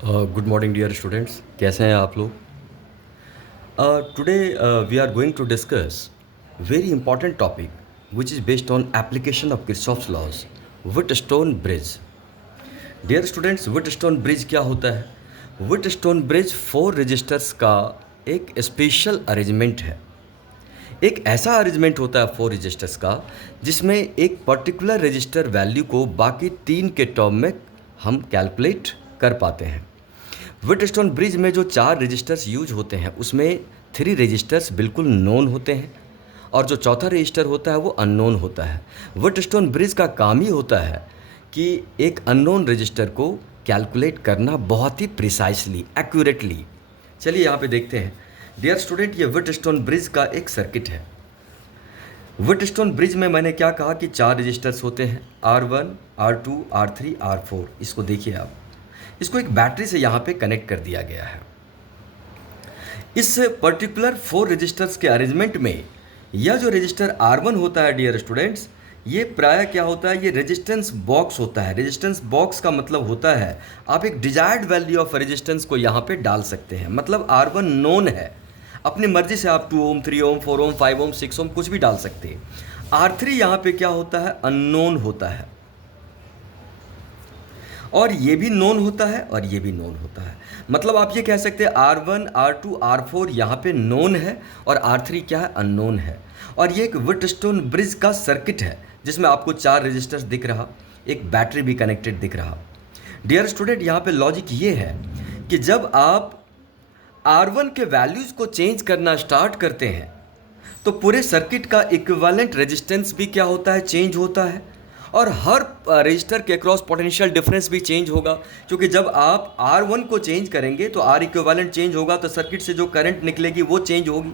Good morning dear students, कैसे हैं आप लोग? Today we are going to discuss very important topic which is based on application of Kirchhoff's laws, Wheatstone bridge. Dear students, Wheatstone bridge क्या होता है? व्हिटस्टोन bridge 4 registers का एक special arrangement है। एक ऐसा अरेंजमेंट होता है 4 रजिस्टर्स का जिसमें एक पर्टिकुलर रजिस्टर वैल्यू को बाकी 3 के टर्म में हम कैलकुलेट कर पाते हैं। व्हिटस्टोन ब्रिज में जो 4 रजिस्टर्स यूज होते हैं उसमें 3 रजिस्टर्स बिल्कुल नोन होते हैं और जो चौथा रजिस्टर होता है वो अननोन होता है। व्हिटस्टोन ब्रिज का काम ही होता है कि एक अननोन रजिस्टर को कैलकुलेट करना बहुत ही प्रिसाइसली, एक्यूरेटली। चलिए यहाँ पे देखते हैं। डियर स्टूडेंट, ये व्हिटस्टोन ब्रिज का एक सर्किट है। व्हिटस्टोन ब्रिज में मैंने क्या कहा कि 4 रजिस्टर्स होते हैं, R1, R2, R3, R4। इसको देखिए आप, इसको एक बैटरी से यहाँ पे कनेक्ट कर दिया गया है। इस पर्टिकुलर 4 रजिस्टर्स के अरेंजमेंट में यह जो रजिस्टर R1 होता है डियर स्टूडेंट्स, ये प्राय क्या होता है, ये रेजिस्टेंस बॉक्स होता है। रेजिस्टेंस बॉक्स का मतलब होता है आप एक डिजायर्ड वैल्यू ऑफ रेजिस्टेंस को यहाँ पे डाल सकते हैं। मतलब R1 नोन है, अपनी मर्जी से आप 2 ओम, 3 ओम, 4 ओम, 5 ओम, 6 ओम कुछ भी डाल सकते हैं। R3 यहाँ पे क्या होता है, अननोन होता है, और ये भी नोन होता है और ये भी नोन होता है। मतलब आप ये कह सकते हैं R1, R2, R4 यहाँ पे नोन है और R3 क्या है, अननोन है। और ये एक व्हिटस्टोन ब्रिज का सर्किट है जिसमें आपको 4 रजिस्टर्स दिख रहा, एक बैटरी भी कनेक्टेड दिख रहा। डियर स्टूडेंट, यहाँ पे लॉजिक ये है कि जब आप R1 के वैल्यूज़ को चेंज करना स्टार्ट करते हैं तो पूरे सर्किट का इक्विवेलेंट रेजिस्टेंस भी क्या होता है, चेंज होता है। और हर रजिस्टर के अक्रॉस पोटेंशियल डिफरेंस भी चेंज होगा, क्योंकि जब आप R1 को चेंज करेंगे तो R इक्विवेलेंट चेंज होगा, तो सर्किट से जो करंट निकलेगी वो चेंज होगी।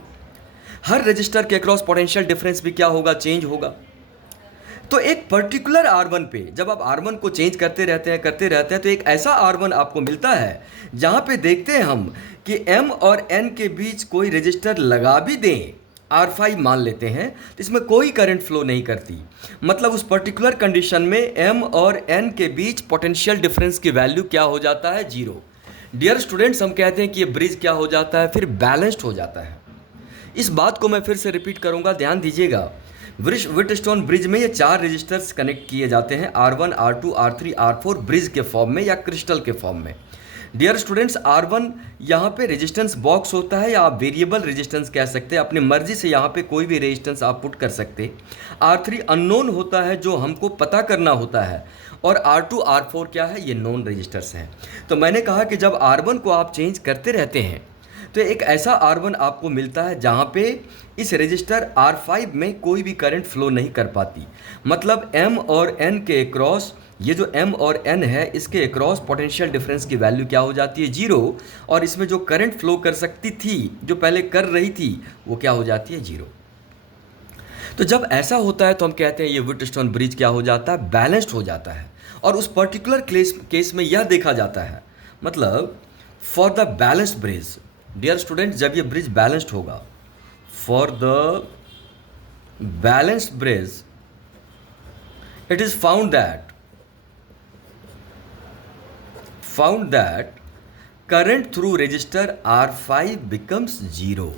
हर रजिस्टर के अक्रॉस पोटेंशियल डिफरेंस भी क्या होगा, चेंज होगा। तो एक पर्टिकुलर R1 पे जब आप R1 को चेंज करते रहते हैं तो एक ऐसा R1 आपको मिलता है जहाँ पे देखते हैं हम कि M और N के बीच कोई रजिस्टर लगा भी दें, R5 मान लेते हैं, तो इसमें कोई करंट फ्लो नहीं करती। मतलब उस पर्टिकुलर कंडीशन में M और N के बीच पोटेंशियल डिफरेंस की वैल्यू क्या हो जाता है, 0। डियर स्टूडेंट्स, हम कहते हैं कि ये ब्रिज क्या हो जाता है, फिर बैलेंस्ड हो जाता है। इस बात को मैं फिर से रिपीट करूंगा, ध्यान दीजिएगा। व्हिटस्टोन ब्रिज में ये 4 रजिस्टर्स कनेक्ट किए जाते हैं, R1, R2, R3, R4 bridge के फॉर्म में या क्रिस्टल के फॉर्म में। डियर स्टूडेंट्स, R1 यहाँ पे रेजिस्टेंस बॉक्स होता है या आप वेरिएबल रेजिस्टेंस कह सकते हैं, अपनी मर्जी से यहाँ पे कोई भी रेजिस्टेंस आप पुट कर सकते। R3 अननोन होता है जो हमको पता करना होता है, और R2, R4 क्या है, ये नोन रजिस्टर्स हैं। तो मैंने कहा कि जब R1 को आप चेंज करते रहते हैं तो एक ऐसा R1 आपको मिलता है जहाँ पे इस रजिस्टर R5 में कोई भी करंट फ्लो नहीं कर पाती। मतलब M और N के अक्रॉस, ये जो M और N है इसके अक्रॉस पोटेंशियल डिफरेंस की वैल्यू क्या हो जाती है, 0। और इसमें जो करंट फ्लो कर सकती थी, जो पहले कर रही थी, वो क्या हो जाती है, 0। तो जब ऐसा होता है तो हम कहते हैं ये व्हिटस्टोन ब्रिज क्या हो जाता है, बैलेंस्ड हो जाता है। और उस पर्टिकुलर केस में यह देखा जाता है, मतलब for the balanced bridge, dear student, जब ये ब्रिज बैलेंस्ड होगा, for the balanced bridge it is found that current through resistor R5 becomes 0।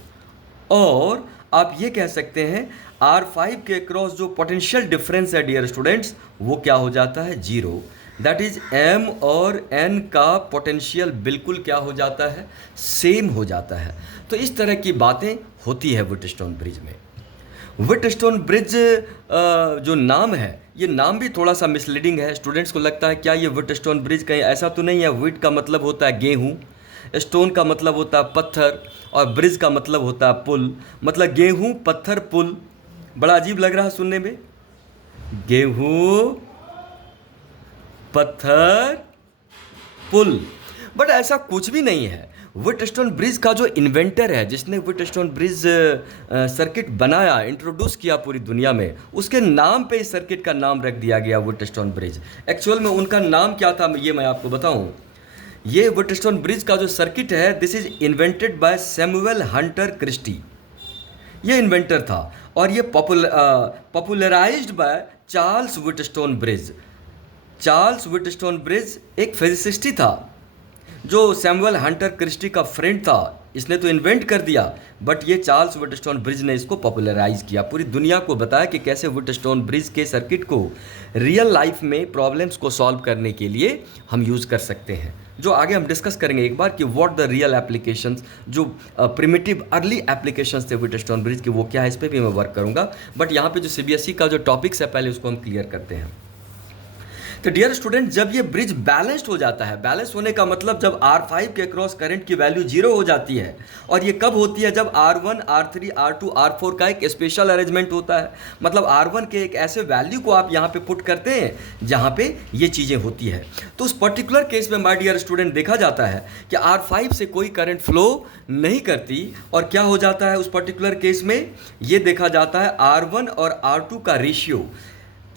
और आप ये कह सकते हैं R5 के अक्रॉस जो पोटेंशियल डिफरेंस है डियर स्टूडेंट्स, वो क्या हो जाता है, 0। दैट इज M और N का पोटेंशियल बिल्कुल क्या हो जाता है, सेम हो जाता है। तो इस तरह की बातें होती है व्हिटस्टोन ब्रिज में। व्हिटस्टोन ब्रिज जो नाम है, ये नाम भी थोड़ा सा मिसलीडिंग है। स्टूडेंट्स को लगता है क्या ये व्हिटस्टोन ब्रिज कहीं ऐसा तो नहीं है, व्हीट का मतलब होता है गेहूँ, स्टोन का मतलब होता है पत्थर, और ब्रिज का मतलब होता है पुल। मतलब गेहूँ, पत्थर, पुल। बड़ा अजीब लग रहा है सुनने में, गेहूँ, पत्थर, पुल। बट ऐसा कुछ भी नहीं है। व्हिटस्टोन ब्रिज का जो इन्वेंटर है, जिसने व्हिटस्टोन ब्रिज सर्किट बनाया, इंट्रोड्यूस किया पूरी दुनिया में, उसके नाम पे इस सर्किट का नाम रख दिया गया व्हिटस्टोन ब्रिज। एक्चुअल में उनका नाम क्या था ये मैं आपको बताऊं। ये व्हिटस्टोन ब्रिज का जो सर्किट है, this is invented by Samuel Hunter Christie, ये इन्वेंटर था। और ये popularised by Charles Wheatstone bridge. Charles Wheatstone bridge एक फिजिसिस्ट ही था जो सैमुअल हंटर क्रिस्टी का फ्रेंड था, इसने तो इन्वेंट कर दिया, बट ये चार्ल्स व्हीटस्टोन ब्रिज ने इसको पॉपुलराइज किया, पूरी दुनिया को बताया कि कैसे व्हीटस्टोन ब्रिज के सर्किट को रियल लाइफ में प्रॉब्लम्स को सॉल्व करने के लिए हम यूज़ कर सकते हैं, जो आगे हम डिस्कस करेंगे एक बार कि व्हाट द रियल एप्लीकेशंस, जो प्रिमिटिव अर्ली एप्लीकेशंस थे व्हीटस्टोन ब्रिज के, वो क्या है, इस पर भी मैं वर्क करूँगा। बट यहाँ पे जो सीबीएसई का जो टॉपिक्स है पहले उसको हम क्लियर करते हैं। तो डियर स्टूडेंट, जब ये ब्रिज बैलेंस्ड हो जाता है, बैलेंस होने का मतलब जब R5 के अक्रॉस करंट की वैल्यू 0 हो जाती है, और ये कब होती है, जब R1, R3, R2, R4 का एक स्पेशल अरेंजमेंट होता है, मतलब R1 के एक ऐसे वैल्यू को आप यहाँ पे पुट करते हैं जहाँ पे ये चीज़ें होती है। तो उस पर्टिकुलर केस में माय डियर स्टूडेंट देखा जाता है कि R5 से कोई करंट फ्लो नहीं करती, और क्या हो जाता है उस पर्टिकुलर केस में, ये देखा जाता है R1 और R2 का रेशियो,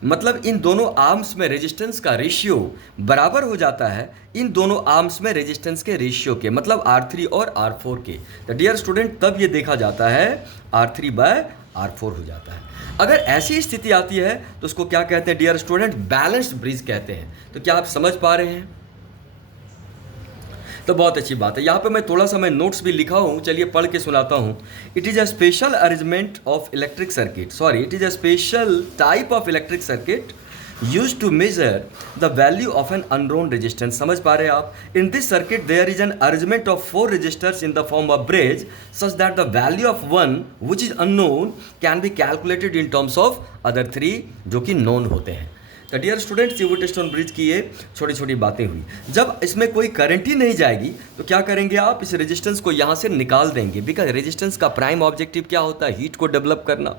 मतलब इन दोनों आर्म्स में रेजिस्टेंस का रेशियो बराबर हो जाता है इन दोनों आर्म्स में रेजिस्टेंस के रेशियो के, मतलब R3 और R4 के। तो डियर स्टूडेंट, तब ये देखा जाता है R3/R4 हो जाता है। अगर ऐसी स्थिति आती है तो उसको क्या कहते हैं डियर स्टूडेंट, बैलेंस्ड ब्रिज कहते हैं। तो क्या आप समझ पा रहे हैं? तो बहुत अच्छी बात है। यहाँ पे मैं थोड़ा सा नोट्स भी लिखा हूँ, चलिए पढ़ के सुनाता हूँ। It is a special arrangement of electric circuit, sorry it is a special type of electric circuit used to measure the value of an unknown resistance। समझ पा रहे हैं आप? In this circuit there is an arrangement of 4 resistors in the form of bridge such that the value of one which is unknown can be calculated in terms of other 3 जो कि known होते हैं। तो dear students, ये Wheatstone bridge की ये छोटी छोटी बातें हुई। जब इसमें कोई करंट ही नहीं जाएगी तो क्या करेंगे आप, इस रेजिस्टेंस को यहाँ से निकाल देंगे, बिकॉज रेजिस्टेंस का प्राइम ऑब्जेक्टिव क्या होता है, हीट को डेवलप करना।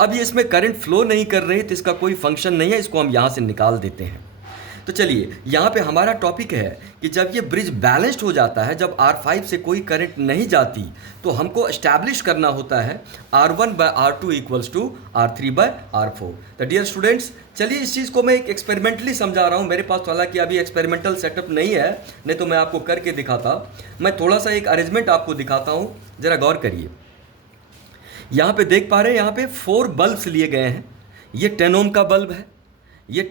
अब ये इसमें करंट फ्लो नहीं कर रही तो इसका कोई फंक्शन नहीं है, इसको हम यहाँ से निकाल देते हैं। तो चलिए यहाँ पे हमारा टॉपिक है कि जब ये ब्रिज बैलेंस्ड हो जाता है, जब R5 से कोई करंट नहीं जाती, तो हमको एस्टैब्लिश करना होता है R1/R2 इक्वल्स टू R3/R4। तो डियर स्टूडेंट्स, चलिए इस चीज़ को मैं एक एक्सपेरिमेंटली समझा रहा हूँ। मेरे पास तो हालांकि अभी एक्सपेरिमेंटल सेटअप नहीं है, नहीं तो मैं आपको करके दिखाता। मैं थोड़ा सा एक अरेंजमेंट आपको दिखाता हूँ, ज़रा गौर करिए। यहाँ पे देख पा रहे हैं, यहाँ पे 4 बल्ब्स लिए गए हैं। ये 10 ओम का बल्ब है, ये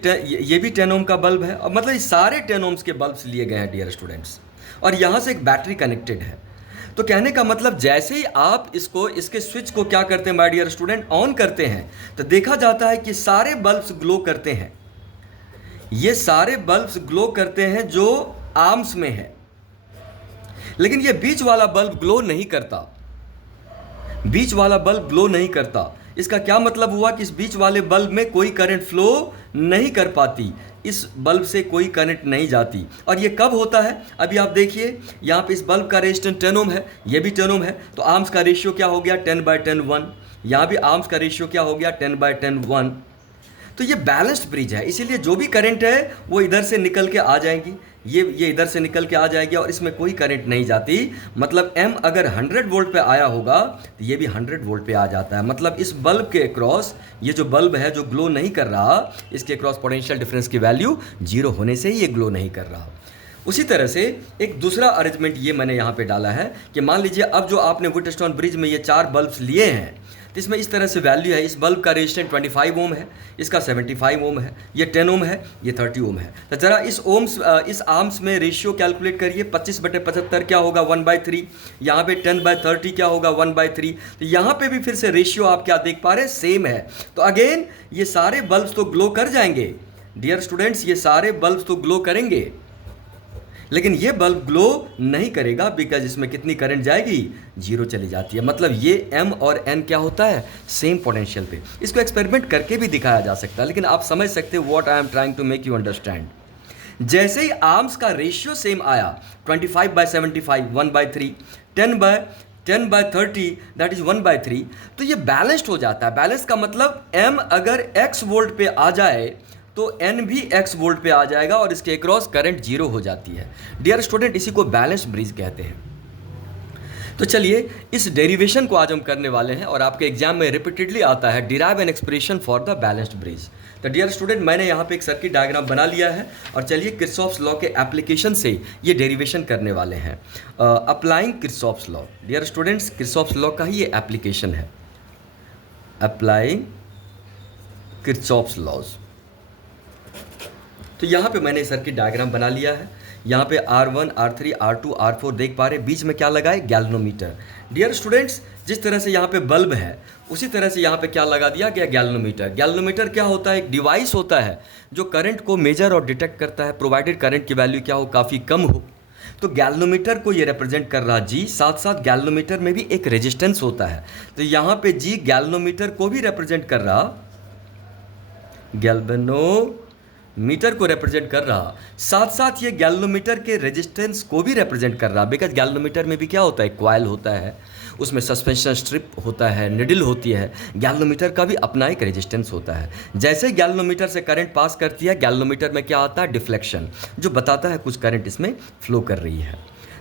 भी 10 ओम का बल्ब है, और मतलब ये सारे 10 ओम्स के बल्ब्स लिए गए हैं डियर स्टूडेंट्स, और यहाँ से एक बैटरी कनेक्टेड है। तो कहने का मतलब जैसे ही आप इसके स्विच को क्या करते हैं माय डियर स्टूडेंट, ऑन करते हैं, तो देखा जाता है कि सारे बल्ब्स ग्लो करते हैं। ये सारे बल्ब्स ग्लो करते हैं जो आर्म्स में है, लेकिन ये बीच वाला बल्ब ग्लो नहीं करता, बीच वाला बल्ब ग्लो नहीं करता। इसका क्या मतलब हुआ कि इस बीच वाले बल्ब में कोई करंट फ्लो नहीं कर पाती, इस बल्ब से कोई करंट नहीं जाती। और ये कब होता है, अभी आप देखिए यहाँ पे इस बल्ब का रेजिस्टेंस 10 ओम है, ये भी 10 ओम है, तो आर्म्स का रेशियो क्या हो गया, 10/10 1। यहाँ भी आर्म्स का रेशियो क्या हो गया, 10/10 1। तो ये बैलेंस्ड ब्रिज है, इसीलिए जो भी करंट है वो इधर से निकल के आ जाएंगी, ये इधर से निकल के आ जाएगी, और इसमें कोई करंट नहीं जाती। मतलब M अगर 100 वोल्ट पे आया होगा तो ये भी 100 वोल्ट पे आ जाता है। मतलब इस बल्ब के अक्रॉस, ये जो बल्ब है जो ग्लो नहीं कर रहा, इसके अक्रॉस पोटेंशियल डिफरेंस की वैल्यू 0 होने से ही ये ग्लो नहीं कर रहा। उसी तरह से एक दूसरा अरेंजमेंट ये मैंने यहाँ पे डाला है कि मान लीजिए अब जो आपने व्हीटस्टोन ब्रिज में ये 4 बल्ब्स लिए हैं, तो इसमें इस तरह से वैल्यू है। इस बल्ब का रेजिस्टेंस 25 ओम है, इसका 75 ओम है, ये 10 ओम है, ये 30 ओम है। तो ज़रा इस आर्म्स में रेशियो कैलकुलेट करिए। 25/75 क्या होगा, 1/3। यहाँ पे 10/30 क्या होगा, 1/3। तो यहाँ पे भी फिर से रेशियो आप क्या देख पा रहे हैं, सेम है। तो अगेन ये सारे बल्ब्स तो ग्लो कर जाएंगे डियर स्टूडेंट्स, ये सारे बल्ब्स तो ग्लो करेंगे, लेकिन ये बल्ब ग्लो नहीं करेगा, बिकॉज इसमें कितनी करंट जाएगी, 0 चली जाती है। मतलब ये M और N क्या होता है, सेम पोटेंशियल पे। इसको एक्सपेरिमेंट करके भी दिखाया जा सकता है, लेकिन आप समझ सकते हो what I am trying to make you understand. जैसे ही आर्म्स का रेशियो सेम आया, 25/75 1/3, 10/30 दैट इज 1/3, तो ये बैलेंस्ड हो जाता है। बैलेंस का मतलब M अगर X वोल्ट पे आ जाए तो N भी X वोल्ट पे आ जाएगा, और इसके अक्रॉस करंट 0 हो जाती है। डियर स्टूडेंट, इसी को बैलेंस्ड ब्रिज कहते हैं। तो चलिए इस डेरिवेशन को आज हम करने वाले हैं, और आपके एग्जाम में रिपीटेडली आता है, derive an expression for the balanced bridge. तो डियर स्टूडेंट, मैंने यहाँ पे एक सर्किट डायग्राम बना लिया है, और चलिए किरचॉफ्स लॉ के एप्लीकेशन से ये डेरिवेशन करने वाले हैं। Applying Kirchhoff's law, dear students, Kirchhoff's law का ही ये एप्लीकेशन है, अप्लाइंग किरचॉफ्स लॉज। तो यहाँ पे मैंने सर्किट डायग्राम बना लिया है। यहाँ पे R1, R3, R2, R4 देख पा रहे हैं, बीच में क्या लगा है, गैल्वेनोमीटर। डियर स्टूडेंट्स, जिस तरह से यहाँ पे बल्ब है उसी तरह से यहाँ पे क्या लगा दिया गया, गैल्वेनोमीटर। गैल्वेनोमीटर क्या होता है, एक डिवाइस होता है जो करंट को मेजर और डिटेक्ट करता है, प्रोवाइडेड करंट की वैल्यू क्या हो, काफ़ी कम हो। तो गैल्वेनोमीटर को ये रिप्रेजेंट कर रहा जी, साथ साथ गैल्वेनोमीटर में भी एक रेजिस्टेंस होता है, तो यहाँ पे जी गैल्वेनोमीटर को भी रिप्रेजेंट कर रहा, गैल्वेनोमीटर को रिप्रेजेंट कर रहा, साथ साथ ये गैल्वेनोमीटर के रेजिस्टेंस को भी रिप्रेजेंट कर रहा, बिकॉज गैल्वेनोमीटर में भी क्या होता है, कॉइल होता है, उसमें सस्पेंशन स्ट्रिप होता है, निडल होती है। गैल्वेनोमीटर का भी अपना एक रेजिस्टेंस होता है। जैसे गैल्वेनोमीटर से करंट पास करती है, गैल्वेनोमीटर में क्या आता है, डिफ्लेक्शन, जो बताता है कुछ करंट इसमें फ्लो कर रही है।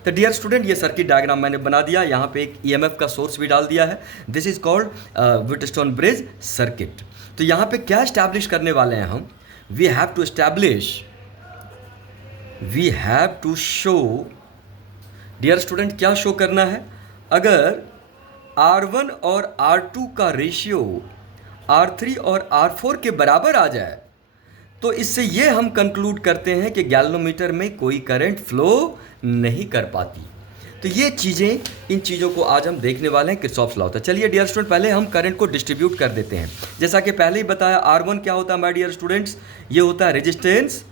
तो डियर स्टूडेंट, ये सर्किट डायग्राम मैंने बना दिया, यहाँ पे एक ईएमएफ का सोर्स भी डाल दिया है। This is called Wheatstone bridge circuit. तो यहाँ पे क्या स्टैब्लिश करने वाले हैं हम, we have to establish, we have to show, dear student क्या शो करना है, अगर R1 और R2 का रेशियो R3 और R4 के बराबर आ जाए तो इससे ये हम कंक्लूड करते हैं कि गैल्वेनोमीटर में कोई करंट फ्लो नहीं कर पाती। तो ये चीज़ें, इन चीज़ों को आज हम देखने वाले हैं किरचॉफ्स लॉ। तो चलिए डियर स्टूडेंट, पहले हम करंट को डिस्ट्रीब्यूट कर देते हैं। जैसा कि पहले ही बताया, R1 क्या होता है माय डियर स्टूडेंट्स, ये होता है रेजिस्टेंस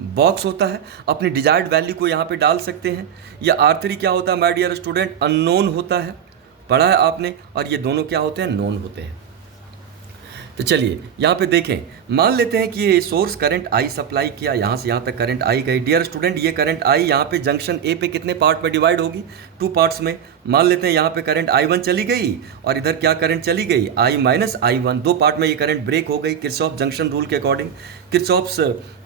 बॉक्स होता है, अपनी डिजायर्ड वैल्यू को यहाँ पे डाल सकते हैं। या R3 क्या होता है माय डियर स्टूडेंट, अननोन होता है, पढ़ा है आपने, और ये दोनों क्या होते हैं, नोन होते हैं। तो चलिए यहाँ पे देखें, मान लेते हैं कि ये सोर्स करंट आई सप्लाई किया, यहाँ से यहाँ तक करंट आई गई। डियर स्टूडेंट, ये करंट आई यहाँ पे जंक्शन ए पे कितने पार्ट में डिवाइड होगी, 2 पार्ट्स में। मान लेते हैं यहाँ पे करंट I1 चली गई और इधर क्या करंट चली गई, I माइनस I1, 2 पार्ट में ये करंट ब्रेक हो गई किरचॉफ जंक्शन रूल के अकॉर्डिंग, किरचॉफ्स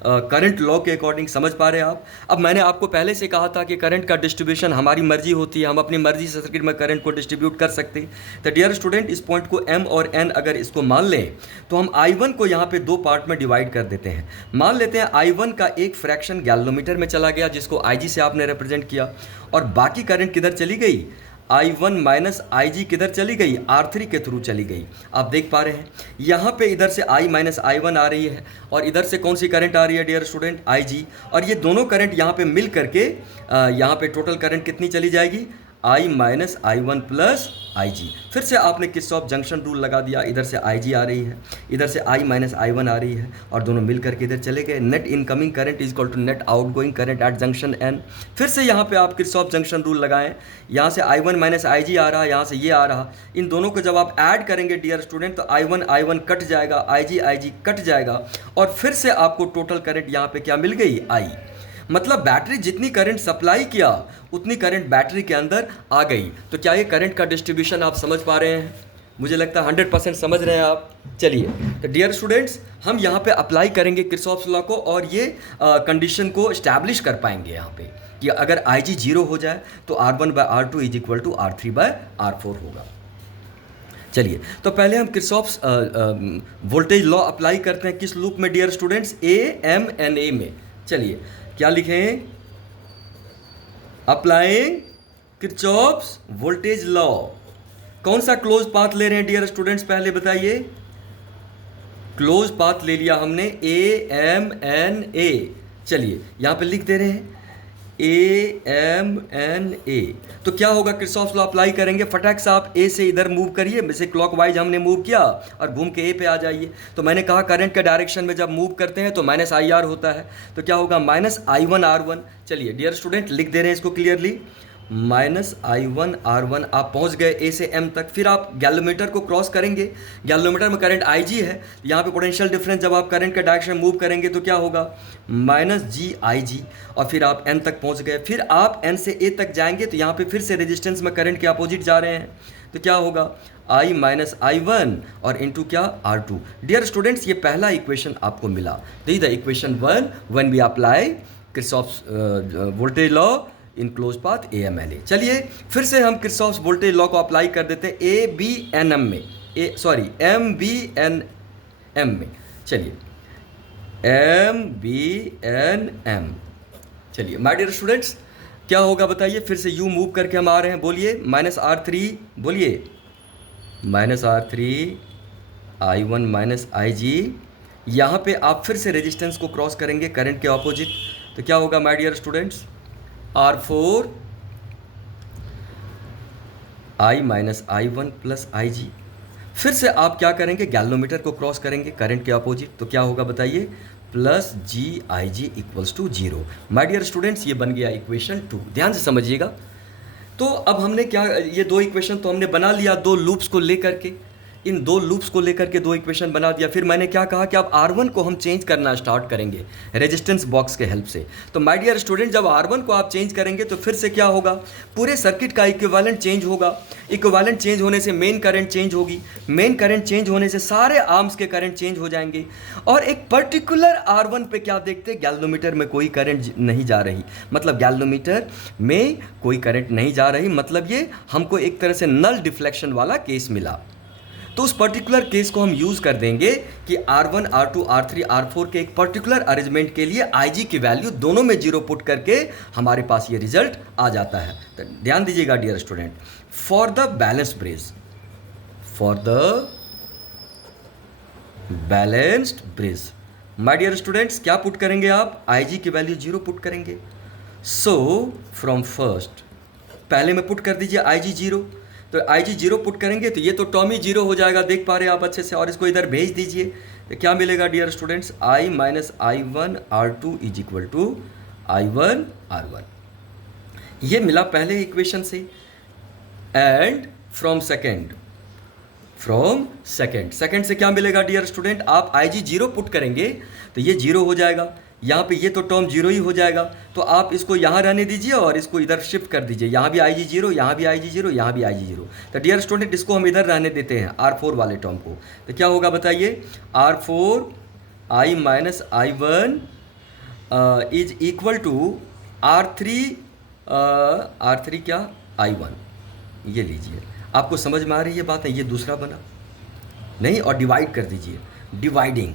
करंट लॉ के अकॉर्डिंग। समझ पा रहे हैं आप। अब मैंने आपको पहले से कहा था कि करंट का डिस्ट्रीब्यूशन हमारी मर्जी होती है, हम अपनी मर्जी से सर्किट में करंट को डिस्ट्रीब्यूट कर सकते हैं। तो डियर स्टूडेंट, इस पॉइंट को M और N अगर इसको मान लें तो हम I1 को यहाँ पे 2 पार्ट में डिवाइड कर देते हैं। मान लेते हैं I1 का एक फ्रैक्शन गैल्वेनोमीटर में चला गया, जिसको IG से आपने रिप्रेजेंट किया, और बाकी करंट किधर चली गई, I1 माइनस IG किधर चली गई, R3 के थ्रू चली गई। आप देख पा रहे हैं यहाँ पे इधर से I माइनस I1 आ रही है और इधर से कौन सी करंट आ रही है डियर स्टूडेंट, IG, और ये दोनों करंट यहाँ पे मिल करके यहाँ पे टोटल करंट कितनी चली जाएगी, I minus I1 plus IG। फिर से आपने किरचॉफ जंक्शन रूल लगा दिया, इधर से IG आ रही है, इधर से I माइनस I1 आ रही है, और दोनों मिल करके इधर चले गए। Net incoming current is equal to net outgoing current at junction N। फिर से यहाँ पे आप किरचॉफ जंक्शन रूल लगाएं, यहाँ से I1 माइनस IG आ रहा, यहाँ से ये आ रहा, इन दोनों को जब आप ऐड करेंगे डियर स्टूडेंट तो I1 कट जाएगा, IG कट जाएगा, और फिर से आपको टोटल करंट यहाँ पे क्या मिल गई, I। मतलब बैटरी जितनी करंट सप्लाई किया उतनी करंट बैटरी के अंदर आ गई। तो क्या ये करंट का डिस्ट्रीब्यूशन आप समझ पा रहे हैं, मुझे लगता है 100% समझ रहे हैं आप। चलिए तो डियर स्टूडेंट्स, हम यहाँ पे अप्लाई करेंगे किरचॉफ्स लॉ को, और ये कंडीशन को इस्टेब्लिश कर पाएंगे यहाँ पे कि अगर IG 0 हो जाए तो R1/R2 is equal to R3/R4 होगा। चलिए तो पहले हम किरचॉफ्स वोल्टेज लॉ अप्लाई करते हैं, किस लूप में डियर स्टूडेंट्स, AMNA में। चलिए क्या लिखें, अप्लाइंग किरचॉफ्स वोल्टेज लॉ। कौन सा क्लोज पाथ ले रहे हैं डियर स्टूडेंट्स, पहले बताइए। क्लोज पाथ ले लिया हमने, AMNA। चलिए यहाँ पे लिख दे रहे हैं AMNA। तो क्या होगा, किरचॉफ्स लॉ अप्लाई करेंगे, फटाक से आप A से इधर मूव करिए, जैसे क्लॉकवाइज हमने मूव किया और घूम के A पे आ जाइए। तो मैंने कहा करंट के डायरेक्शन में जब मूव करते हैं तो माइनस IR होता है, तो क्या होगा, माइनस I1R1। चलिए डियर स्टूडेंट लिख दे रहे हैं इसको क्लियरली, माइनस I1R1। आप पहुंच गए A से M तक, फिर आप गैल्वेनोमीटर को क्रॉस करेंगे, गैल्वेनोमीटर में करंट IG है, यहाँ पे पोटेंशियल डिफरेंस जब आप करंट का डायरेक्शन मूव करेंगे तो क्या होगा, माइनस GIG, और फिर आप N तक पहुंच गए। फिर आप N से A तक जाएंगे तो यहाँ पे फिर से रेजिस्टेंस में करंट के अपोजिट जा रहे हैं, तो क्या होगा, I माइनस I1 और इंटू क्या, R2। डियर स्टूडेंट्स, ये पहला इक्वेशन आपको मिला, this is the equation 1 when we apply Kirchhoff's voltage law in close path AMNA। चलिए फिर से हम किरचॉफ्स वोल्टेज लॉ को अप्लाई कर देते हैं ABNM में, MBNM में। चलिए MBNM। चलिए माय डियर स्टूडेंट्स, क्या होगा बताइए, फिर से यू मूव करके हम आ रहे हैं, बोलिए माइनस R3, बोलिए minus R3 I1 minus IG। यहाँ पे आप फिर से रेजिस्टेंस को क्रॉस करेंगे करंट के ऑपोजिट, तो क्या होगा my dear students, R4 I minus I1 plus IG। फिर से आप क्या करेंगे, गैल्वेनोमीटर को क्रॉस करेंगे करंट के अपोजिट, तो क्या होगा बताइए, plus GIG equals to 0। My dear students, ये बन गया इक्वेशन 2। ध्यान से समझिएगा। तो अब हमने क्या, ये दो इक्वेशन तो हमने बना लिया, दो लूप्स को लेकर के, इन दो लूप्स को लेकर के दो इक्वेशन बना दिया। फिर मैंने क्या कहा कि अब R1 को हम चेंज करना स्टार्ट करेंगे रेजिस्टेंस बॉक्स के हेल्प से। तो माय डियर स्टूडेंट, जब R1 को आप चेंज करेंगे तो फिर से क्या होगा, पूरे सर्किट का इक्विवेलेंट चेंज होगा। इक्विवेलेंट चेंज होने से मेन करंट चेंज होगी, मेन करंट चेंज होने से सारे आर्म्स के करंट चेंज हो जाएंगे। और एक पर्टिकुलर R1 पे क्या देखते, गैल्वेनोमीटर में कोई करंट नहीं जा रही, मतलब गैल्वेनोमीटर में कोई करंट नहीं जा रही, मतलब ये हमको एक तरह से नल डिफ्लेक्शन वाला केस मिला। तो उस पर्टिकुलर केस को हम यूज़ कर देंगे कि R1, R2, R3, R4 के एक पर्टिकुलर अरेंजमेंट के लिए IG की वैल्यू दोनों में 0 पुट करके हमारे पास ये रिजल्ट आ जाता है। तो ध्यान दीजिएगा dear student, for the balanced bridge, my dear students, क्या पुट करेंगे आप, IG की वैल्यू 0 पुट करेंगे। सो फ्रॉम फर्स्ट, पहले में पुट कर दीजिए IG 0, तो IG 0 पुट करेंगे तो ये तो टर्म ही 0 हो जाएगा, देख पा रहे हैं आप अच्छे से। और इसको इधर भेज दीजिए तो क्या मिलेगा dear students, I minus I1 R2 is equal to I1 R1। ये मिला पहले इक्वेशन से। एंड फ्रॉम सेकेंड से क्या मिलेगा डियर स्टूडेंट, आप IG 0 पुट करेंगे तो ये 0 हो जाएगा, यहाँ पे ये तो टर्म 0 ही हो जाएगा। तो आप इसको यहाँ रहने दीजिए और इसको इधर शिफ्ट कर दीजिए, यहाँ भी IG 0, यहाँ भी IG 0, यहाँ भी IG 0। तो डियर स्टूडेंट, इसको हम इधर रहने देते हैं R4 वाले टर्म को। तो क्या होगा बताइए, R4 I minus I1 is equal to R3 क्या, I1। ये लीजिए, आपको समझ में आ रही है बात है, ये दूसरा बना नहीं। और डिवाइड कर दीजिए, डिवाइडिंग,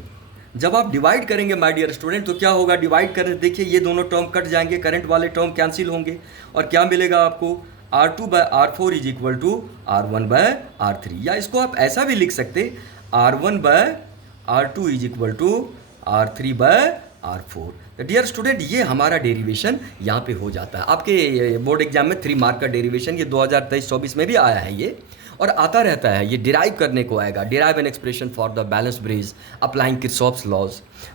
जब आप डिवाइड करेंगे माय डियर स्टूडेंट तो क्या होगा, डिवाइड करें, देखिए ये दोनों टर्म कट जाएंगे, करंट वाले टर्म कैंसिल होंगे और क्या मिलेगा आपको, R2 by R4 is equal to R1 by R3। या इसको आप ऐसा भी लिख सकते, R1 by R2 is equal to R3 by R4। तो डियर स्टूडेंट, ये हमारा डेरिवेशन यहाँ पे हो जाता है। आपके बोर्ड एग्जाम में 3 मार्क का डेरिवेशन ये 2023-24 में भी आया है ये, और आता रहता है, ये डिराइव करने को आएगा, derive an expression for the balance bridge applying Kirchhoff's laws.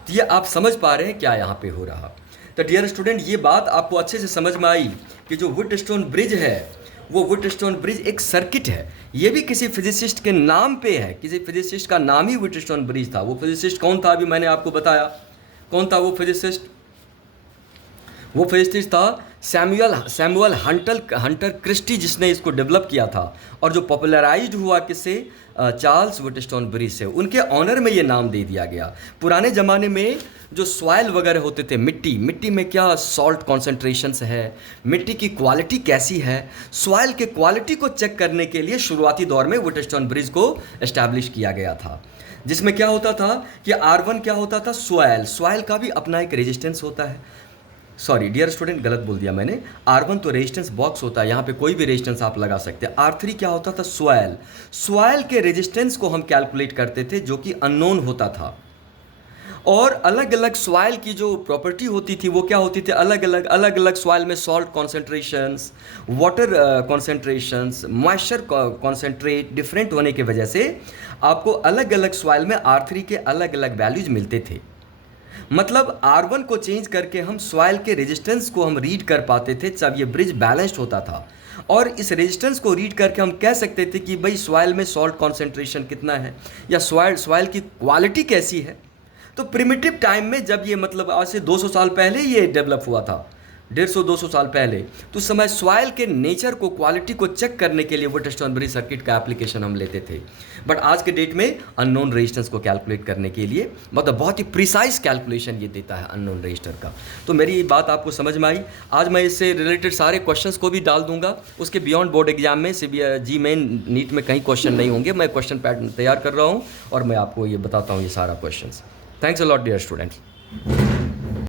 तो ये आप समझ पा रहे हैं क्या यहाँ पे हो रहा। तो डियर स्टूडेंट, ये बात आपको अच्छे से समझ में आई कि जो व्हीटस्टोन ब्रिज है, वो व्हीटस्टोन ब्रिज एक सर्किट है। ये भी किसी फिजिसिस्ट के नाम पे है, किसी फिजिसिस्ट का नाम ही व्हीटस्टोन ब्रिज था। वो फिजिसिस्ट कौन था, अभी मैंने आपको बताया कौन था वो फिजिसिस्ट। वो फिजिसिस्ट था सैमुअल हंटर क्रिस्टी, जिसने इसको डेवलप किया था और जो पॉपुलराइज्ड हुआ किससे, चार्ल्स व्हीटस्टोन ब्रिज से। उनके ऑनर में ये नाम दे दिया गया। पुराने ज़माने में जो सॉइल वगैरह होते थे, मिट्टी में क्या सॉल्ट कॉन्सेंट्रेशंस है, मिट्टी की क्वालिटी कैसी है, सॉइल के क्वालिटी को चेक करने के लिए शुरुआती दौर में व्हीटस्टोन ब्रिज को एस्टैब्लिश किया गया था, जिसमें क्या होता था कि R1 क्या होता था, सॉइल का भी अपना एक रेजिस्टेंस होता है। सॉरी डियर स्टूडेंट, गलत बोल दिया मैंने, R1 तो रेजिस्टेंस बॉक्स होता है, यहाँ पे कोई भी रेजिस्टेंस आप लगा सकते हैं। R3 क्या होता था, सॉइल के रेजिस्टेंस को हम कैलकुलेट करते थे, जो कि अननोन होता था। और अलग अलग सॉइल की जो प्रॉपर्टी होती थी वो क्या होती थी, अलग अलग सॉइल में salt concentrations, water concentrations, moisture concentrate different होने की वजह से आपको अलग अलग सॉइल में R3 के अलग अलग वैल्यूज मिलते थे। मतलब R1 को चेंज करके हम सॉइल के रेजिस्टेंस को हम रीड कर पाते थे जब ये ब्रिज बैलेंस्ड होता था। और इस रेजिस्टेंस को रीड करके हम कह सकते थे कि भाई सॉइल में सॉल्ट कॉन्सेंट्रेशन कितना है या सॉइल की क्वालिटी कैसी है। तो प्रिमिटिव टाइम में जब ये मतलब आज से 200 साल पहले ये डेवलप हुआ था, 150-200 साल पहले, तो उस समय सॉइल के नेचर को, क्वालिटी को चेक करने के लिए व्हीटस्टोन ब्रिज सर्किट का एप्लीकेशन हम लेते थे। बट आज के डेट में अननोन रेजिस्टेंस को कैलकुलेट करने के लिए मतलब बहुत ही प्रिसाइज कैलकुलेशन ये देता है अननोन रजिस्टर का। तो मेरी ये बात आपको समझ में आई। आज मैं इससे रिलेटेड सारे क्वेश्चंस को भी डाल दूंगा। उसके बियॉन्ड बोर्ड एग्जाम में जी मेन नीट में कहीं क्वेश्चन नहीं होंगे। मैं क्वेश्चन पैटर्न तैयार कर रहा हूँ और मैं आपको ये बताता हूँ ये सारा question. Thanks a lot dear students.